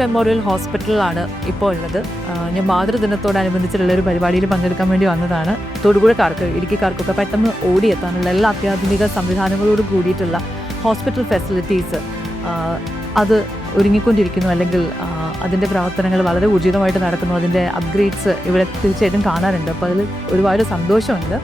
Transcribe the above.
Memorial ഹോസ്പിറ്റലിലാണ് ഇപ്പോൾ ഉള്ളത്. ഞാൻ മാതൃദിനത്തോടനുബന്ധിച്ചുള്ള ഒരു പരിപാടിയിൽ പങ്കെടുക്കാൻ വേണ്ടി വന്നതാണ്. തൊടുപുഴക്കാർക്ക്, ഇടുക്കിക്കാർക്കൊക്കെ പെട്ടെന്ന് ഓടിയെത്താനുള്ള എല്ലാ അത്യാധുനിക സംവിധാനങ്ങളോട് കൂടിയിട്ടുള്ള ഹോസ്പിറ്റൽ ഫെസിലിറ്റീസ് അത് ഒരുങ്ങിക്കൊണ്ടിരിക്കുന്നു, അല്ലെങ്കിൽ അതിൻ്റെ പ്രവർത്തനങ്ങൾ വളരെ ഊർജിതമായിട്ട് നടക്കുന്നു. അതിൻ്റെ അപ്ഗ്രേഡ്സ് ഇവിടെ തീർച്ചയായിട്ടും കാണാറുണ്ട്. അപ്പോൾ അതിൽ ഒരുപാട് സന്തോഷമുണ്ട്.